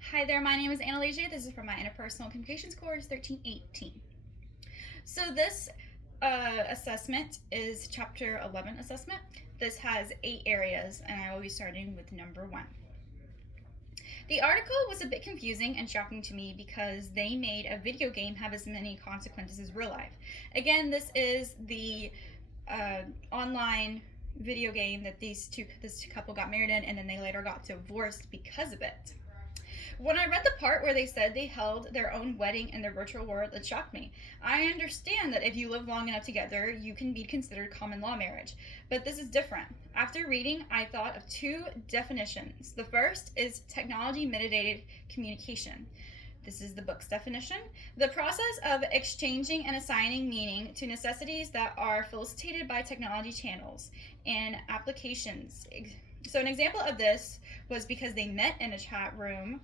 Hi there, my name is Assessment-Lege. This is from my Interpersonal Communications course 1318. So this assessment is Chapter 11 assessment. This has 8 areas, and I will be starting with number 1. The article was a bit confusing and shocking to me because they made a video game have as many consequences as real life. Again, this is the online video game that this couple got married in, and then they later got divorced because of it. When I read the part where they said they held their own wedding in their virtual world, it shocked me. I understand that if you live long enough together, you can be considered common law marriage, but this is different. After reading, I thought of 2 definitions. The first is technology mediated communication. This is the book's definition. The process of exchanging and assigning meaning to necessities that are facilitated by technology channels and applications. So an example of this was because they met in a chat room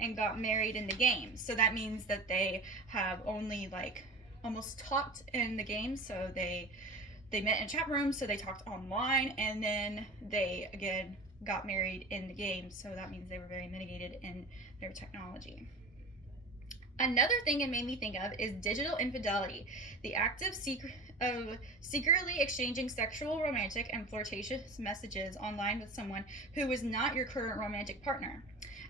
and got married in the game. So that means that they have only almost talked in the game. So they met in a chat room, so they talked online, and then they again got married in the game. So that means they were very mitigated in their technology. Another thing it made me think of is digital infidelity, the act of secretly exchanging sexual, romantic, and flirtatious messages online with someone who is not your current romantic partner.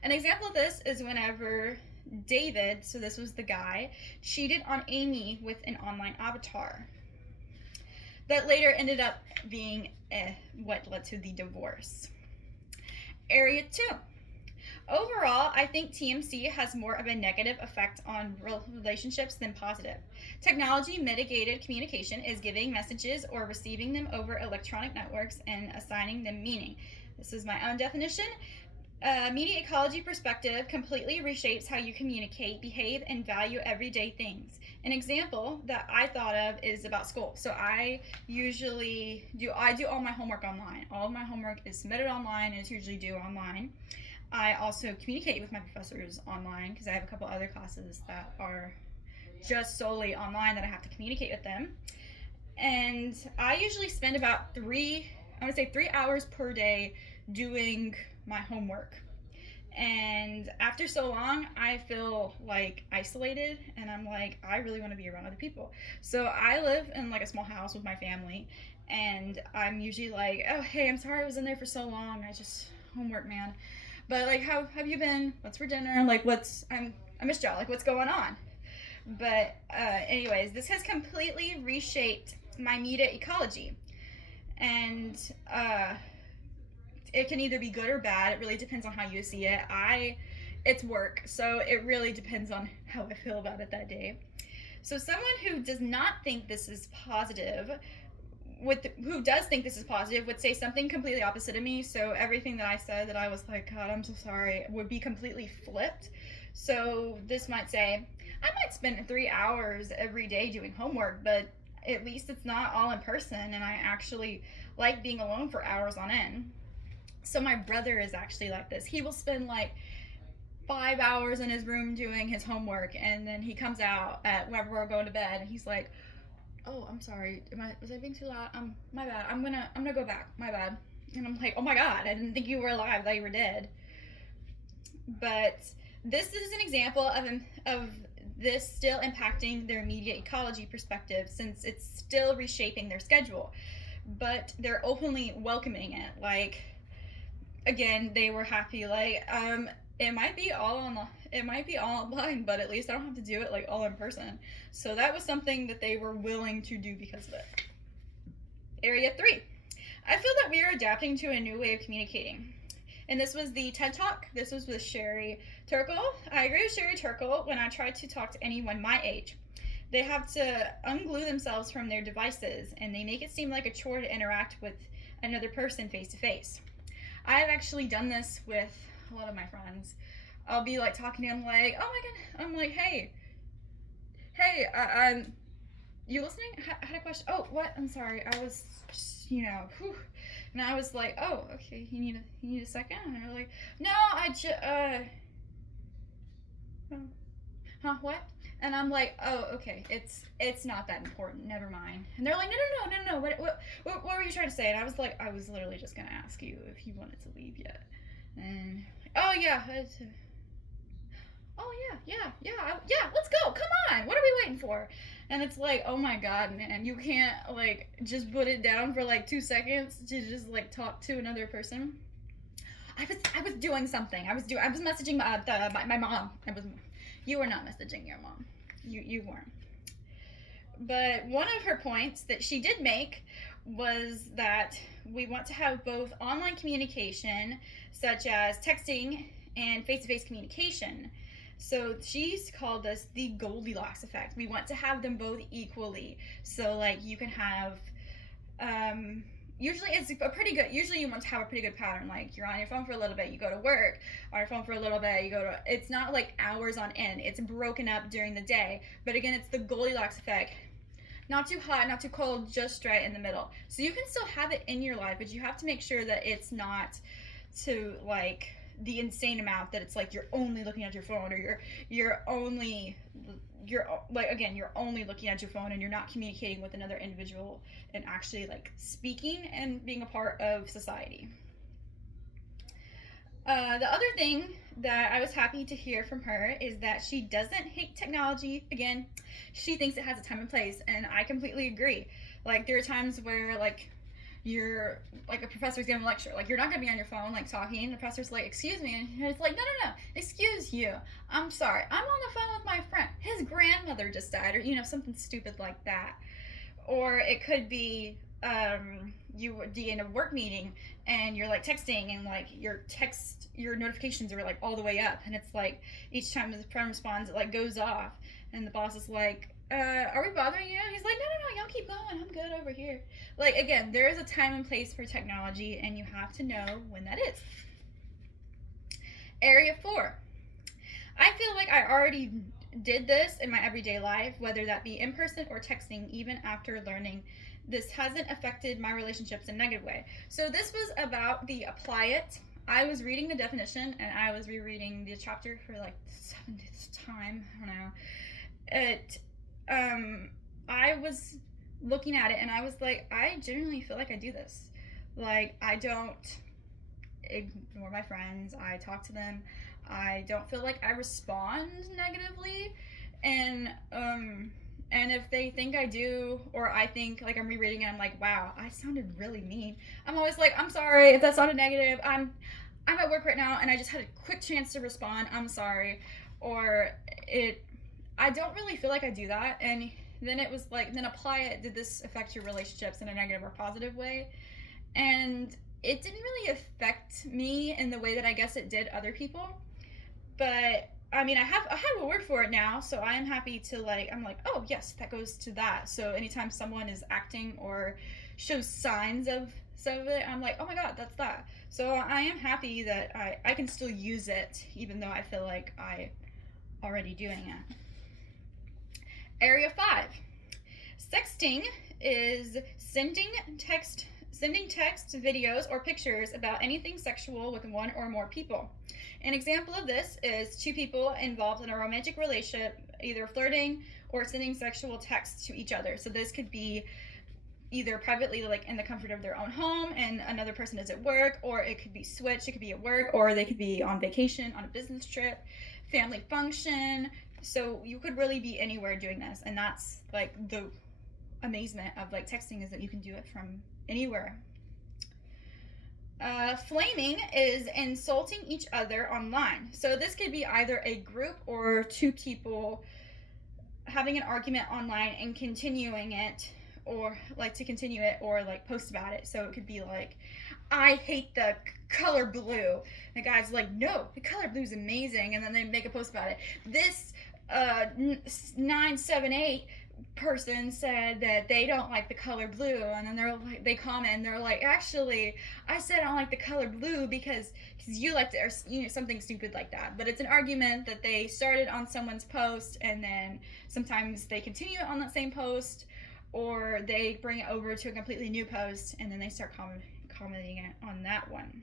An example of this is whenever David, so this was the guy, cheated on Amy with an online avatar. That later ended up being what led to the divorce. Area 2. Overall, I think TMC has more of a negative effect on relationships than positive. Technology mitigated communication is giving messages or receiving them over electronic networks and assigning them meaning. This is my own definition. Media ecology perspective completely reshapes how you communicate, behave, and value everyday things. An example that I thought of is about school. So I usually do all my homework online. All of my homework is submitted online and it's usually due online. I also communicate with my professors online because I have a couple other classes that are just solely online that I have to communicate with them. And I usually spend about 3 hours per day doing my homework. And after so long, I feel isolated, and I'm I really want to be around other people. So I live in a small house with my family, and I'm usually oh, hey, I'm sorry I was in there for so long. Homework, man. But how have you been? What's for dinner? I missed y'all. What's going on? But anyways, this has completely reshaped my media ecology, and it can either be good or bad. It really depends on how you see it. It's work, so it really depends on how I feel about it that day. So someone who does not think this is positive, who does think this is positive, would say something completely opposite of me. So everything that I said that I was God, I'm so sorry, would be completely flipped. So this might say, I might spend 3 hours every day doing homework, but at least it's not all in person, and I actually like being alone for hours on end. So my brother is actually like this. He will spend 5 hours in his room doing his homework, and then he comes out at whenever we're going to bed, and he's like, "Oh, I'm sorry. Was I being too loud? My bad. I'm gonna go back. My bad." And I'm like, "Oh my God, I didn't think you were alive. I thought you were dead." But this is an example of this still impacting their media ecology perspective, since it's still reshaping their schedule. But they're openly welcoming it. Again, they were happy. It might be all online, but at least I don't have to do it all in person. So that was something that they were willing to do because of it. Area 3. I feel that we are adapting to a new way of communicating. And this was the TED Talk. This was with Sherry Turkle. I agree with Sherry Turkle when I try to talk to anyone my age. They have to unglue themselves from their devices, and they make it seem like a chore to interact with another person face to face. I have actually done this with a lot of my friends. I'll be talking to them, oh my God, I'm hey, you listening? I had a question. Oh, what? I'm sorry. I was, whew. And I was oh, okay. You need a second? And they're no, what? And I'm oh, okay. It's not that important. Never mind. And they're no. What were you trying to say? And I was I was literally just gonna ask you if you wanted to leave yet. And oh yeah. oh yeah, let's go, come on, what are we waiting for? And it's like, oh my god, man, you can't like just put it down for like 2 seconds to just like talk to another person. I was doing something. I was messaging my mom. You were not messaging your mom. You weren't. But one of her points that she did make was that we want to have both online communication, such as texting and face to face communication. So she's called this the Goldilocks effect. We want to have them both equally. So, like, you can have usually it's a pretty good, usually you want to have a pretty good pattern, like you're on your phone for a little bit, you go to work, on your phone for a little bit, you go to, it's not like hours on end, it's broken up during the day. But again, it's the Goldilocks effect. Not too hot, not too cold, just right in the middle. So you can still have it in your life, but you have to make sure that it's not to like the insane amount that it's like you're only looking at your phone, or you're like, again, you're only looking at your phone and you're not communicating with another individual and actually like speaking and being a part of society. The other thing that I was happy to hear from her is that she doesn't hate technology. Again, she thinks it has a time and place, and I completely agree. Like, there are times where like you're like, a professor's giving a lecture, like you're not gonna be on your phone like talking. The professor's like, excuse me, and it's like, no, excuse you, I'm sorry, I'm on the phone with my friend, his grandmother just died, or something stupid like that. Or it could be you would be in a work meeting and you're like texting, and like your notifications are like all the way up, and it's like each time the friend responds it like goes off, and the boss is like, are we bothering you? He's like, no, y'all keep going, I'm good over here. Like, again, there is a time and place for technology, and you have to know when that is. Area 4. I feel like I already did this in my everyday life, whether that be in person or texting, even after learning. This hasn't affected my relationships in a negative way. So this was about the apply it. I was reading the definition, and I was rereading the chapter for like the 7th time. I don't know. I was looking at it, and I was like, I genuinely feel like I do this. Like, I don't ignore my friends. I talk to them. I don't feel like I respond negatively, and if they think I do, or I think like I'm rereading it, I'm like, wow, I sounded really mean. I'm always like, I'm sorry if that sounded negative. I'm at work right now, and I just had a quick chance to respond. I'm sorry. Or I don't really feel like I do that. And then it was like, then apply it. Did this affect your relationships in a negative or positive way? And it didn't really affect me in the way that I guess it did other people. But I mean, I have a word for it now, so I am happy to like, I'm like, oh yes, that goes to that. So anytime someone is acting or shows signs of some of it, I'm like, oh my god, that's that. So I am happy that I can still use it, even though I feel like I already doing it. Area 5. Sexting is sending text, videos, or pictures about anything sexual with one or more people. An example of this is 2 people involved in a romantic relationship, either flirting or sending sexual texts to each other. So this could be either privately, like in the comfort of their own home, and another person is at work, or it could be switched. It could be at work, or they could be on vacation, on a business trip, family function. So you could really be anywhere doing this, and that's like the amazement of like texting, is that you can do it from anywhere. Flaming is insulting each other online. So this could be either a group or 2 people having an argument online and continuing it, or like to continue it, or like post about it. So it could be like, I hate the color blue. And the guy's like, no, the color blue is amazing. And then they make a post about it. This 978 person said that they don't like the color blue, and then they comment, and they're like, actually, I said I don't like the color blue because you liked it, or something stupid like that. But it's an argument that they started on someone's post, and then sometimes they continue it on that same post, or they bring it over to a completely new post, and then they start commenting it on that one.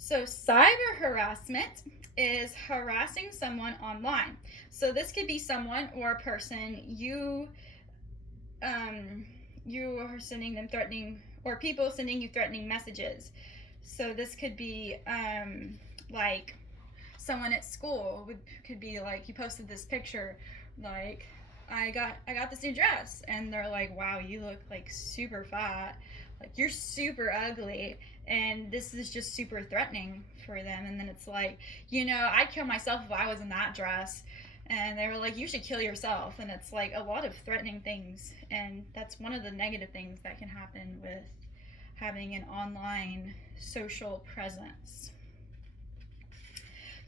So cyber harassment is harassing someone online. So this could be someone or a person you are sending them threatening, or people sending you threatening messages. So this could be like someone at school could be like, you posted this picture, like, I got this new dress, and they're like, wow, you look like super fat, like you're super ugly, and this is just super threatening for them. And then it's like, I'd kill myself if I was in that dress. And they were like, you should kill yourself. And it's like a lot of threatening things, and that's one of the negative things that can happen with having an online social presence.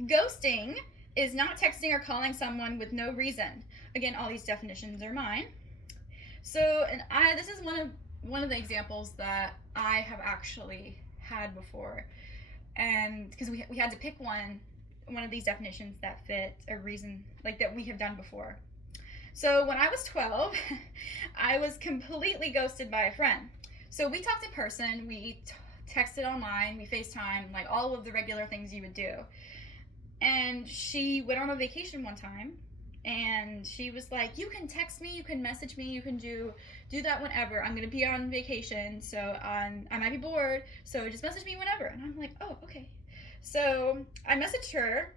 Ghosting is not texting or calling someone with no reason. Again, all these definitions are mine. So, and this is one of the examples that I have actually had before, and because we had to pick one of these definitions that fit a reason, like that we have done before. So when I was 12, I was completely ghosted by a friend. So we talked in person, we texted online, we FaceTime, like all of the regular things you would do. And she went on a vacation one time, and she was like, you can text me, you can message me, you can do that whenever. I'm going to be on vacation, so I might be bored, so just message me whenever. And I'm like, oh, okay. So I messaged her,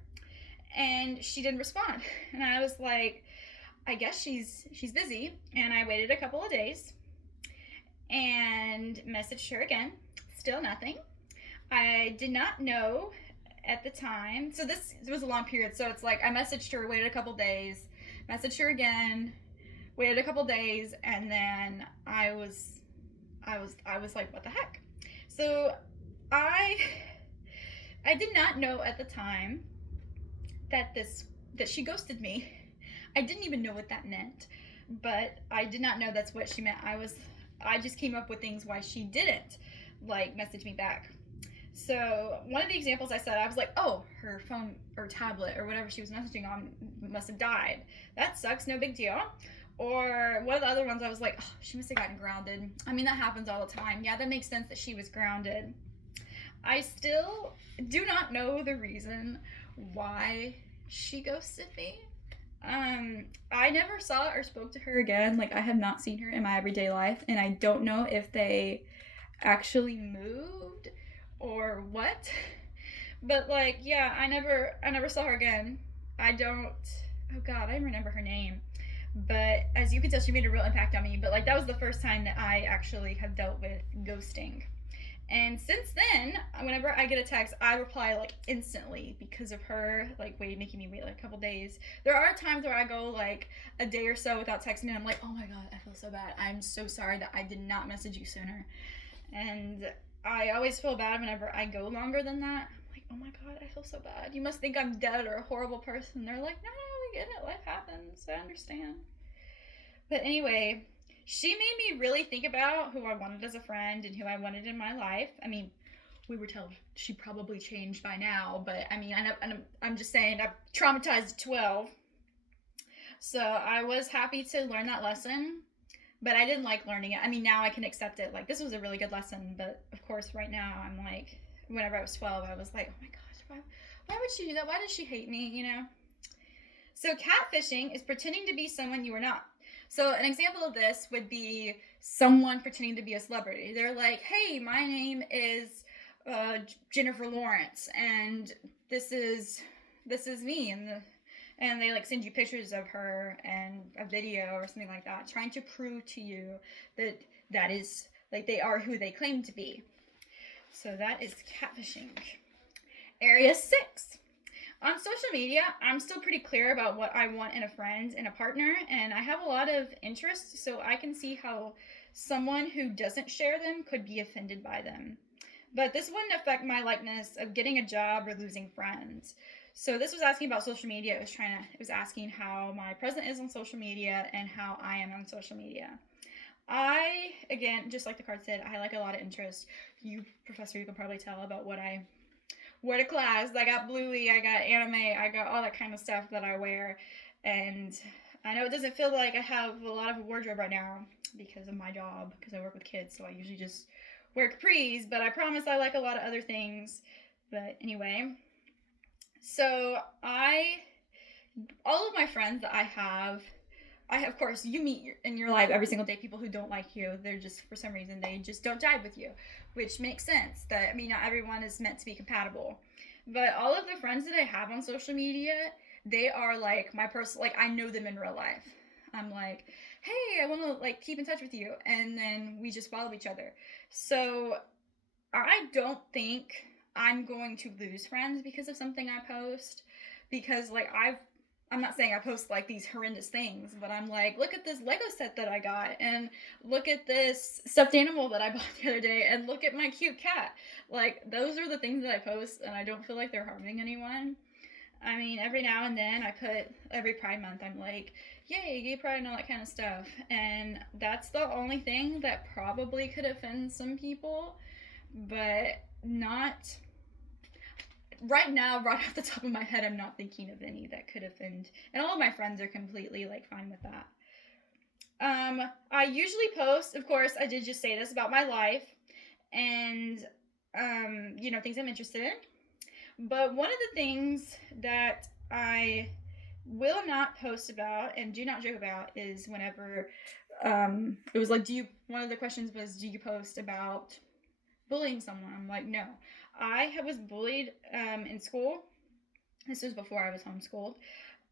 and she didn't respond. And I was like, I guess she's busy. And I waited a couple of days and messaged her again. Still nothing. I did not know at the time. So this was a long period. So it's like I messaged her, waited a couple days, messaged her again, waited a couple days, and then I was like, what the heck? So I did not know at the time that she ghosted me. I didn't even know what that meant, but I did not know that's what she meant. I just came up with things why she didn't like message me back. So one of the examples I said, I was like, oh, her phone or tablet or whatever she was messaging on must have died. That sucks, no big deal. Or one of the other ones, I was like, oh, she must have gotten grounded. I mean, that happens all the time. Yeah, that makes sense that she was grounded. I still do not know the reason why she ghosted me. I never saw or spoke to her again. Like, I have not seen her in my everyday life, and I don't know if they actually moved or what. But like, yeah, I never saw her again. I don't remember her name. But as you can tell, she made a real impact on me. But like, that was the first time that I actually have dealt with ghosting. And since then, whenever I get a text, I reply like instantly because of her, like making me wait like a couple days. There are times where I go like a day or so without texting, and I'm like, oh my god, I feel so bad. I'm so sorry that I did not message you sooner. And I always feel bad whenever I go longer than that. I'm like, oh my god, I feel so bad. You must think I'm dead or a horrible person. They're like, no, we get it. Life happens. I understand. But anyway, she made me really think about who I wanted as a friend and who I wanted in my life. I mean, we were told she probably changed by now, but I mean, I'm just saying, I'm traumatized at 12. So I was happy to learn that lesson, but I didn't like learning it. I mean, now I can accept it. Like, this was a really good lesson, but of course, right now, I'm like, whenever I was 12, I was like, oh my gosh, why would she do that? Why does she hate me, So catfishing is pretending to be someone you are not. So an example of this would be someone pretending to be a celebrity. They're like, hey, my name is Jennifer Lawrence, and this is me, and they like send you pictures of her and a video or something like that, trying to prove to you that is like they are who they claim to be. So that is catfishing. Area 6. On social media, I'm still pretty clear about what I want in a friend and a partner, and I have a lot of interests, so I can see how someone who doesn't share them could be offended by them. But this wouldn't affect my likeness of getting a job or losing friends. So this was asking about social media. It was asking how my present is on social media and how I am on social media. I, again, just like the card said, I like a lot of interest. You, professor, you can probably tell about what I wear to class. I got bluey, I got anime, I got all that kind of stuff that I wear. And I know it doesn't feel like I have a lot of a wardrobe right now because of my job, because I work with kids, so I usually just wear capris, but I promise I like a lot of other things. But anyway, so all of my friends that I have, of course, you meet in your life every single day people who don't like you. They're just, for some reason, they just don't jive with you, which makes sense. That, I mean, not everyone is meant to be compatible. But all of the friends that I have on social media, they are like my personal, like I know them in real life. I'm like, hey, I want to like keep in touch with you, and then we just follow each other. So I don't think I'm going to lose friends because of something I post. Because like I'm not saying I post like these horrendous things, but I'm like, look at this Lego set that I got, and look at this stuffed animal that I bought the other day, and look at my cute cat. Like, those are the things that I post, and I don't feel like they're harming anyone. I mean, every now and then I put, every Pride Month, I'm like, yay, gay pride and all that kind of stuff. And that's the only thing that probably could offend some people, but not right now, right off the top of my head. I'm not thinking of any that could offend, and all of my friends are completely like fine with that. I usually post, of course, I did just say this about my life and things I'm interested in. But one of the things that I will not post about and do not joke about is whenever it was like, one of the questions was, do you post about bullying someone? I'm like, no. I was bullied in school. This was before I was homeschooled.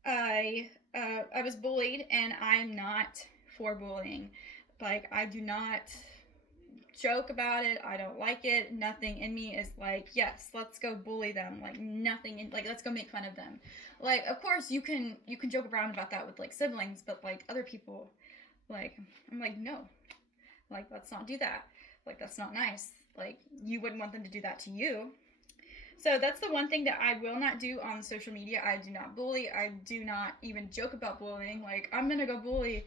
I was bullied, and I'm not for bullying. Like, I do not joke about it. I don't like it. Nothing in me is like, yes, let's go bully them. Like, nothing in, like, let's go make fun of them. Like, of course you can joke around about that with like siblings, but like other people, like, I'm like, no. Like, let's not do that. Like, that's not nice. Like, you wouldn't want them to do that to you. So that's the one thing that I will not do on social media. I do not bully. I do not even joke about bullying. Like, I'm gonna go bully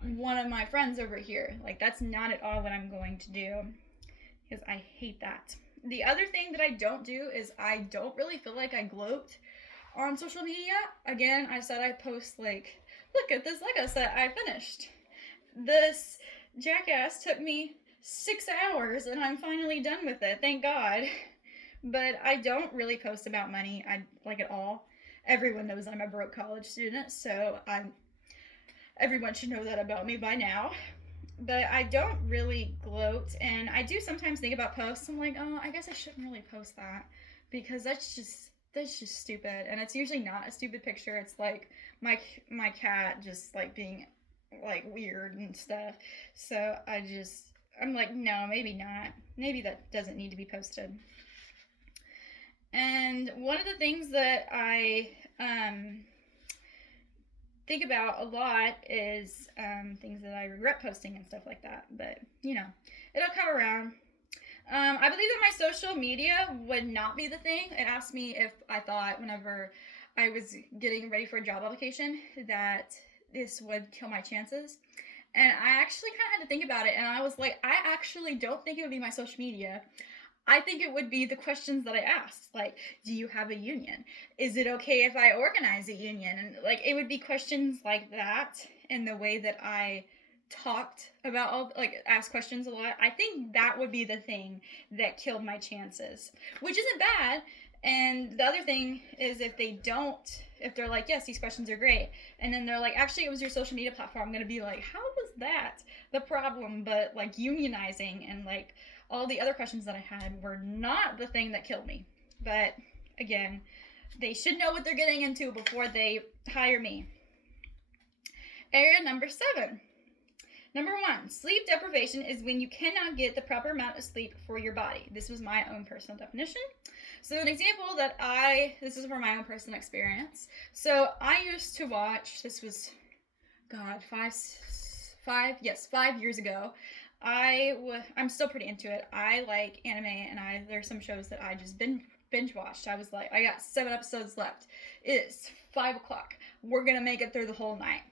one of my friends over here. Like, that's not at all what I'm going to do, because I hate that. The other thing that I don't do is I don't really feel like I gloat on social media. Again, I said I post like, look at this Lego set I finished. This jackass took me 6 hours and I'm finally done with it. Thank God. But I don't really post about money. I like at all. Everyone knows I'm a broke college student, so everyone should know that about me by now. But I don't really gloat, and I do sometimes think about posts. I'm like, oh, I guess I shouldn't really post that, because that's just stupid. And it's usually not a stupid picture. It's like my cat just like being like weird and stuff. So I'm like, no, maybe not. Maybe that doesn't need to be posted. And one of the things that I think about a lot is things that I regret posting and stuff like that. But, it'll come around. I believe that my social media would not be the thing. It asked me if I thought, whenever I was getting ready for a job application, that this would kill my chances. And I actually kind of had to think about it. And I was like, I actually don't think it would be my social media. I think it would be the questions that I asked. Like, do you have a union? Is it okay if I organize a union? And like, it would be questions like that, and the way that I talked about asked questions a lot. I think that would be the thing that killed my chances, which isn't bad. And the other thing is, if they're like, yes, these questions are great, and then they're like, actually, it was your social media platform, I'm going to be like, how was that the problem? But like, unionizing and like all the other questions that I had were not the thing that killed me. But again, they should know what they're getting into before they hire me. Area number 7. Number 1, sleep deprivation is when you cannot get the proper amount of sleep for your body. This was my own personal definition. So an example this is from my own personal experience. So I used to watch, this was, God, 5 years ago. I'm still pretty into it. I like anime, and there's some shows that I just binge watched. I was like, I got 7 episodes left. It's 5 o'clock. We're gonna make it through the whole night.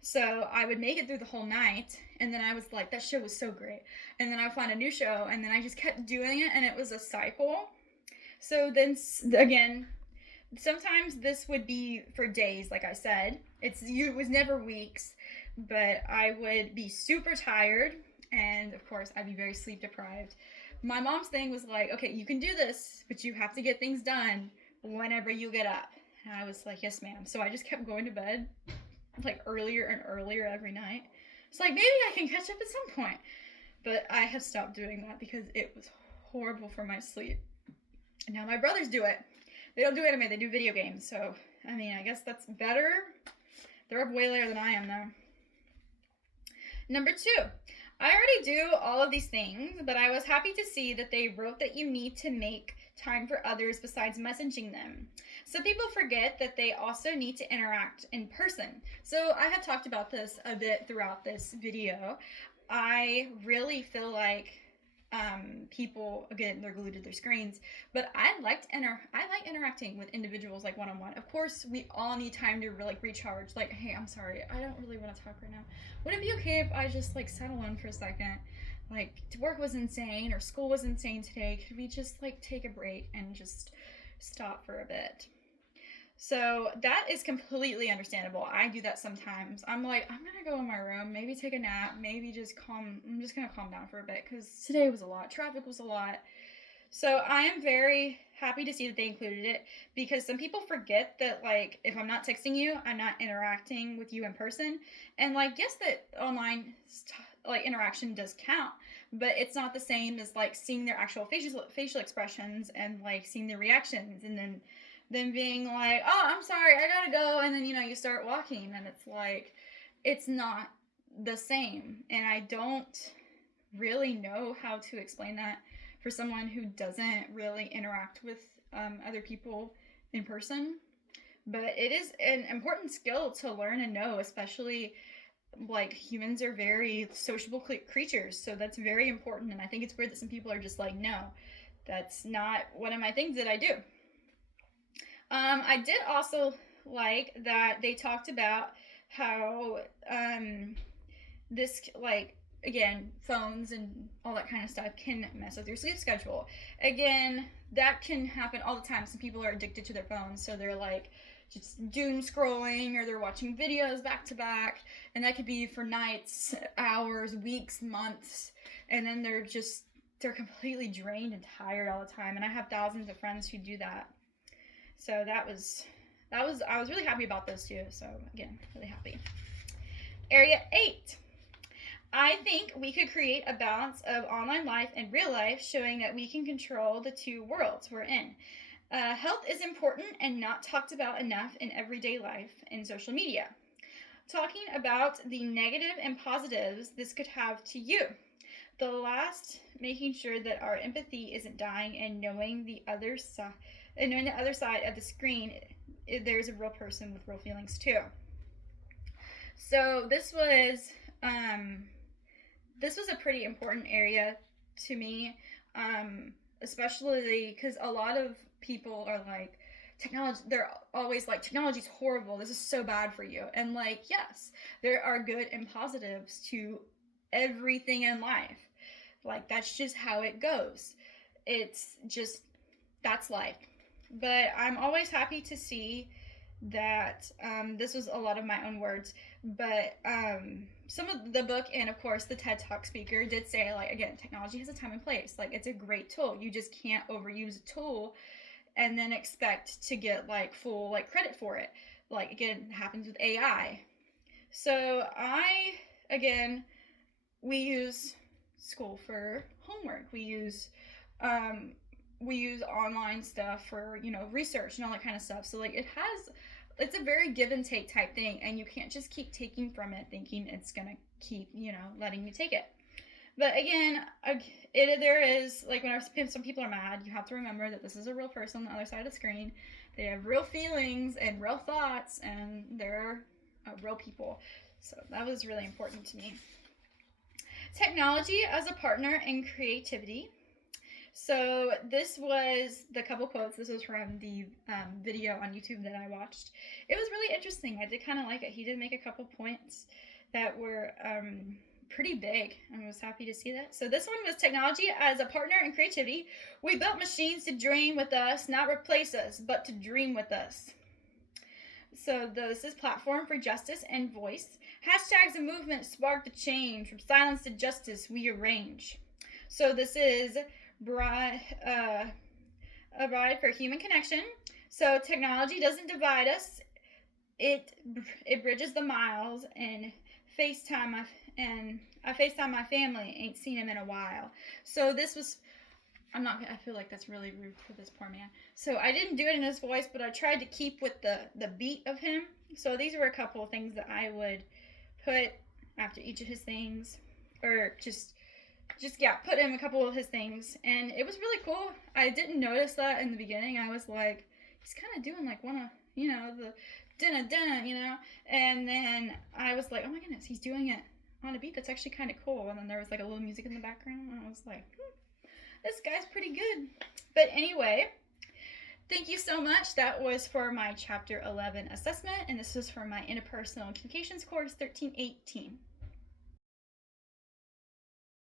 So I would make it through the whole night, and then I was like, that show was so great. And then I would find a new show, and then I just kept doing it, and it was a cycle. So then again, sometimes this would be for days, like I said. It was never weeks, but I would be super tired. And of course, I'd be very sleep deprived. My mom's thing was like, okay, you can do this, but you have to get things done whenever you get up. And I was like, yes, ma'am. So I just kept going to bed like earlier and earlier every night. It's like, maybe I can catch up at some point. But I have stopped doing that because it was horrible for my sleep. And now my brothers do it. They don't do anime, they do video games. So, I mean, I guess that's better. They're up way later than I am, though. Number 2. I already do all of these things, but I was happy to see that they wrote that you need to make time for others besides messaging them. Some people forget that they also need to interact in person. So I have talked about this a bit throughout this video. I really feel like people, again, they're glued to their screens, but I like interacting with individuals like one-on-one. Of course, we all need time to like recharge. Like, hey, I'm sorry, I don't really want to talk right now. Would it be okay if I just like sat alone for a second? Like, work was insane or school was insane today. Could we just like take a break and just stop for a bit? So that is completely understandable. I do that sometimes. I'm like, I'm gonna go in my room, maybe take a nap, maybe I'm just gonna calm down for a bit because today was a lot. Traffic was a lot. So I am very happy to see that they included it, because some people forget that, like, if I'm not texting you, I'm not interacting with you in person. And like, yes, that online like interaction does count, but it's not the same as like seeing their actual facial expressions and like seeing their reactions, and then being like, oh, I'm sorry, I gotta go, and then you start walking, and it's like, it's not the same. And I don't really know how to explain that for someone who doesn't really interact with other people in person. But it is an important skill to learn and know, especially like humans are very sociable creatures, so that's very important. And I think it's weird that some people are just like, no, that's not one of my things that I do. I did also like that they talked about how this, like, again, phones and all that kind of stuff can mess with your sleep schedule. Again, that can happen all the time. Some people are addicted to their phones, so they're like just doom scrolling, or they're watching videos back to back, and that could be for nights, hours, weeks, months, and then they're completely drained and tired all the time. And I have thousands of friends who do that. So I was really happy about those too. So again, really happy. Area 8. I think we could create a balance of online life and real life, showing that we can control the two worlds we're in. Health is important and not talked about enough in everyday life and social media. Talking about the negative and positives this could have to you. The last, making sure that our empathy isn't dying, and knowing the other side of the screen, there's a real person with real feelings too. So this was a pretty important area to me, especially because a lot of people are like, technology, they're always like, technology's horrible, this is so bad for you. And like, yes, there are good and positives to everything in life. Like, that's just how it goes. It's just, that's life. But I'm always happy to see that this was a lot of my own words, but some of the book and of course the TED Talk speaker did say, like, again, technology has a time and place. Like, it's a great tool. You just can't overuse a tool and then expect to get like full like credit for it. Like, again, it happens with AI. So we use school for homework. We use online stuff for, research and all that kind of stuff. So like, it's a very give and take type thing, and you can't just keep taking from it thinking it's gonna keep, letting you take it. But again, there is, like, when some people are mad, you have to remember that this is a real person on the other side of the screen. They have real feelings and real thoughts, and they're real people. So that was really important to me. Technology as a partner in creativity. So this was the couple quotes. This was from the video on YouTube that I watched. It was really interesting. I did kind of like it. He did make a couple points that were pretty big. I was happy to see that. So this one was technology as a partner in creativity. We built machines to dream with us, not replace us, but to dream with us. So this is platform for justice and voice. Hashtags and movements spark the change. From silence to justice, we arrange. So this is a bride for human connection. So technology doesn't divide us. It bridges the miles. And I FaceTime my family, ain't seen him in a while. So this was I feel like that's really rude for this poor man. So I didn't do it in his voice, but I tried to keep with the beat of him. So these were a couple of things that I would put after each of his things, or just put in a couple of his things, and it was really cool. I didn't notice that in the beginning. I was like, he's kind of doing like one of, the dinna, and then I was like, oh my goodness, he's doing it on a beat that's actually kind of cool. And then there was like a little music in the background, and I was like, this guy's pretty good. But anyway, thank you so much. That was for my Chapter 11 assessment, and this was for my Interpersonal Communications course 1318.